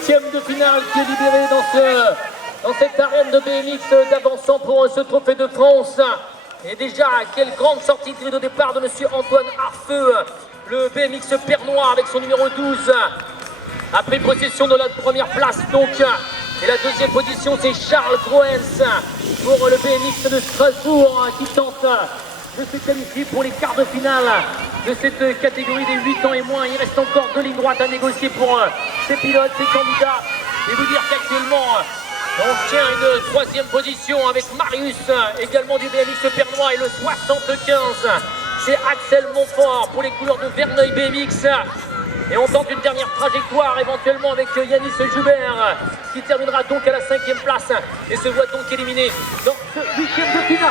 huitième de finale qui est libéré dans cette arène de BMX d'Avançon pour ce trophée de France. Et déjà, quelle grande sortie de départ de monsieur Antoine Arfeux, le BMX pernois avec son numéro 12. A pris possession de la première place donc. Et la deuxième position, c'est Charles Groens pour le BMX de Strasbourg qui tente de se qualifier pour les quarts de finale de cette catégorie des 8 ans et moins. Il reste encore 2 lignes droites à négocier pour ces pilotes, ces candidats. Et vous dire qu'actuellement, on tient une troisième position avec Marius, également du BMX pernois, et le 75. C'est Axel Montfort pour les couleurs de Verneuil BMX. Et on tente une dernière trajectoire éventuellement avec Yanis Joubert qui terminera donc à la 5e place et se voit donc éliminé dans ce 8e de finale.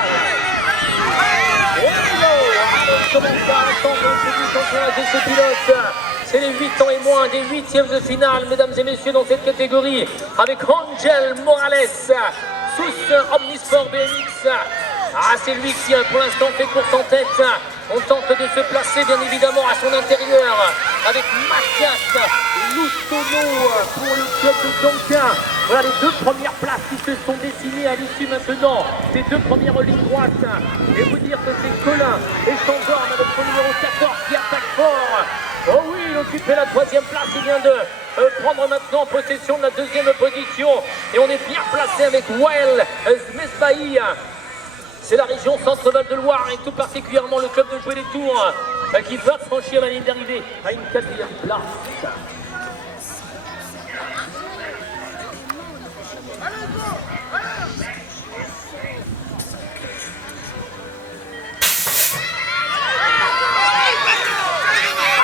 On commence à attendre le public en de ce pilote. C'est les 8 ans et moins des 8e de finale, mesdames et messieurs, dans cette catégorie avec Angel Morales sous Omnisport BMX. Ah, c'est lui qui pour l'instant fait course en tête. On tente de se placer bien évidemment à son intérieur avec Mathias Loustono pour le club de Donquin. Voilà les 2 premières places qui se sont dessinées à l'issue maintenant. Ces 2 premières lignes droites. Et vous dire que c'est Colin et Sandorne avec son numéro 14 qui attaque fort. Oh oui, il occupait la 3e place. Il vient de prendre maintenant possession de la 2e position. Et on est bien placé avec Wael Smesbaï. C'est la région Centre-Val de Loire et tout particulièrement le club de Jouer les Tours qui va franchir la ligne d'arrivée à une 4e place.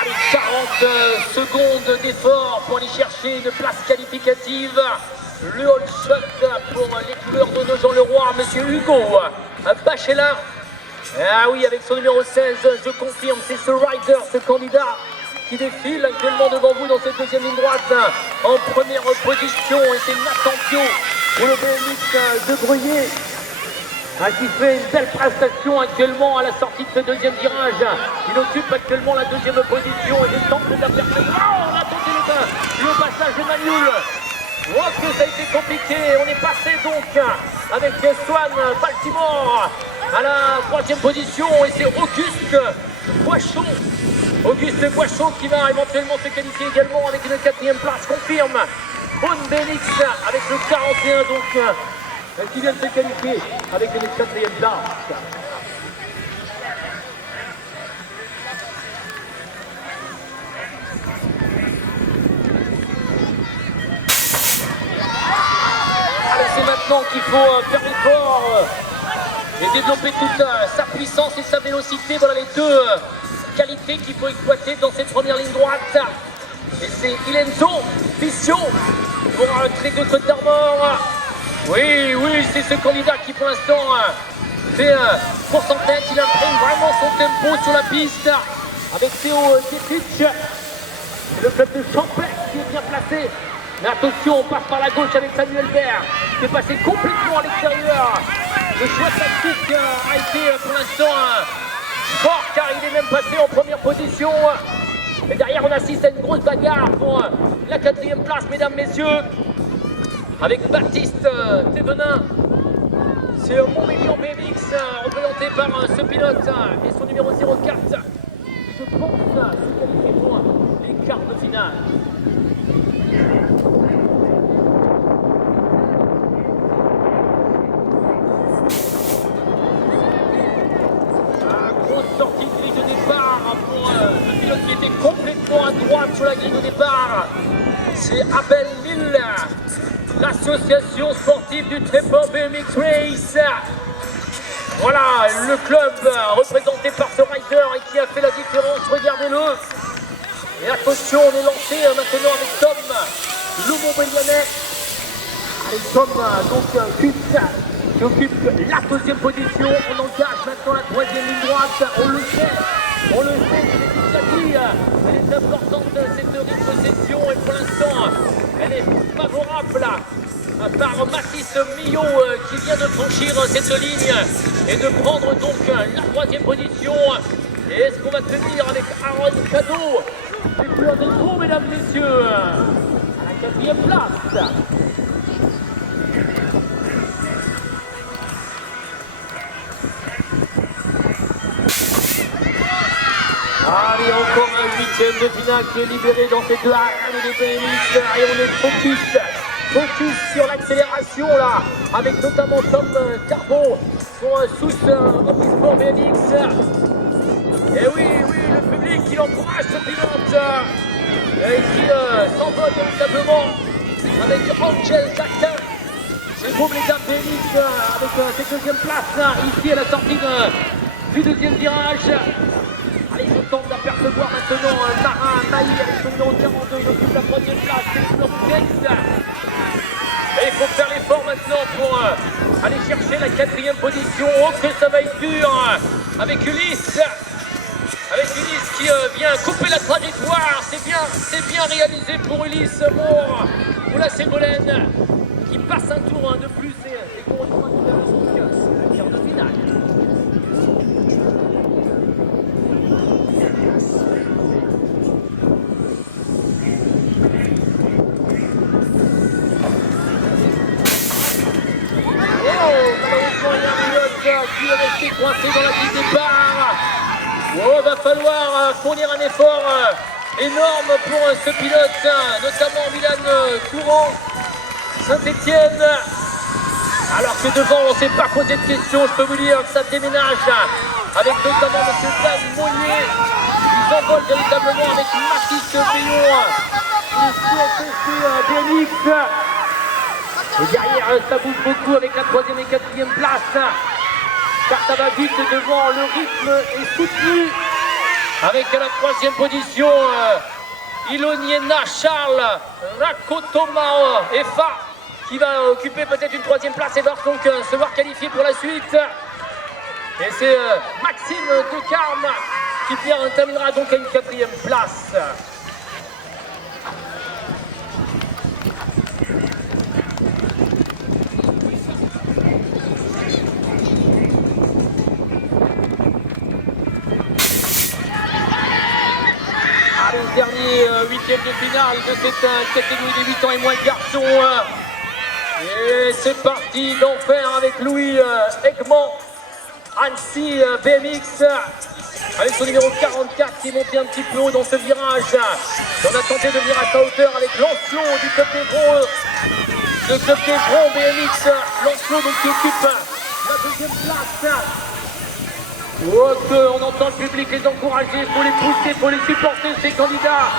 Allez, 40 secondes d'effort pour aller chercher une place qualificative. Le all shot pour les couleurs de Nogent-le-Roi, monsieur Hugo Bachelard. Ah oui, avec son numéro 16, je confirme, c'est ce rider, ce candidat qui défile actuellement devant vous dans cette 2e ligne droite en première position. Et c'est Nathan Pio pour le BMX de Bruyers qui fait une belle prestation actuellement à la sortie de ce 2e virage. Il occupe actuellement la 2e position et il tente de la faire. Oh, on a tenté le passage de Manioul. Oh, que ça a été compliqué. On est passé donc avec Swan Baltimore à la 3e position et c'est Auguste Boichon. Auguste Boichon qui va éventuellement se qualifier également avec une 4e place, confirme. Bonne Bélix avec le 41 donc qui vient de se qualifier avec une 4e place. C'est maintenant qu'il faut faire l'effort et développer toute sa puissance et sa vélocité. Voilà les 2 qualités qu'il faut exploiter dans cette première ligne droite. Et c'est Ilenzo Fission pour Trek de Côte d'Armor. Oui, c'est ce candidat qui pour l'instant fait course en tête. Il imprime vraiment son tempo sur la piste avec Théo Dietrich. Et le club de Champlain qui est bien placé. Mais attention, on passe par la gauche avec Samuel Vert, qui est passé complètement à l'extérieur. Le choix tactique a été pour l'instant fort, car il est même passé en première position. Et derrière, on assiste à une grosse bagarre pour la 4e place, mesdames, messieurs, avec Baptiste Thévenin. C'est Montmélian BMX, représenté par ce pilote et son numéro 04. Je pense se qualifier pour les quarts de finale. Sortie de grille de départ pour le pilote qui était complètement à droite sur la grille de départ. C'est Abel Mille, l'association sportive du Tréport BMX Race. Voilà le club représenté par ce rider et qui a fait la différence, regardez-le. Et attention, on est lancé maintenant avec Tom Loumont-Bélianet. Allez, Tom, donc Kutt, qui occupe la 2e position. On engage maintenant la 3e ligne droite. On le sait, c'est dit. Elle est importante cette rétrocession et pour l'instant, elle est favorable par Mathis Millot qui vient de franchir cette ligne et de prendre donc la 3e position. Et est-ce qu'on va tenir avec Aaron Cadeau? C'est plus un défaut, mesdames, messieurs. À la quatrième place. Allez, encore un huitième de finale qui est libéré dans cette arène des BMX et on est focus sur l'accélération là, avec notamment Tom Carbo, son sous-omnisport BMX. Et oui, le public qui encourage ce pilote et qui s'envole véritablement avec Angel Jacquin. C'est beau les dames BMX avec cette deuxième place là, ici à la sortie du deuxième virage. Allez, je tente d'apercevoir maintenant Nara Naï avec son numéro 42, il occupe la troisième place, c'est le numéro 7. Et il faut faire l'effort maintenant pour aller chercher la quatrième position. Oh que ça va être dur avec Ulysse. Avec Ulysse qui vient couper la trajectoire. C'est bien réalisé pour Ulysse Moore. Oula Ségolène qui passe un tour de plus et qu'on retrouve tout à l'heure son quart de finale. Qui est resté coincé dans la ligne départ. Oh, va falloir fournir un effort énorme pour ce pilote, notamment Milan Courant, Saint-Etienne. Alors que devant, on ne s'est pas posé de questions, je peux vous dire que ça déménage avec notamment M. Dan Monnier qui s'envole véritablement avec Mathis Béon, le BMX. Et derrière, ça bouge beaucoup avec la troisième et quatrième place. Car ça va vite devant, le rythme est soutenu. Avec à la troisième position, Iloniena Charles Rakotomao Efa qui va occuper peut-être une troisième place et va donc se voir qualifié pour la suite. Et c'est Maxime Decarme qui terminera donc à une quatrième place. Dernier huitième de finale de cette catégorie des 8 ans et moins de garçons. Et c'est parti d'enfer avec Louis Egmont, Annecy BMX, avec son numéro 44 qui est monté un petit peu haut dans ce virage. On a tenté de venir à sa hauteur avec Lancelot du club d'Évron BMX. Lancelot donc qui occupe la deuxième place. Oh, on entend le public les encourager, il faut les pousser, il faut les supporter, ces candidats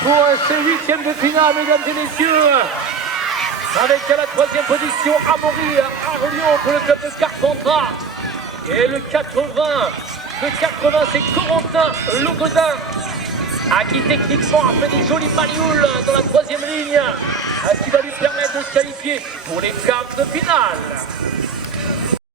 pour ces huitièmes de finale, mesdames et messieurs. Avec à la troisième position Amaury Arelion pour le club de Carpentras. Et le 80, c'est Corentin Logodin, qui techniquement a fait des jolis manioules dans la troisième ligne, ce qui va lui permettre de se qualifier pour les quarts de finale.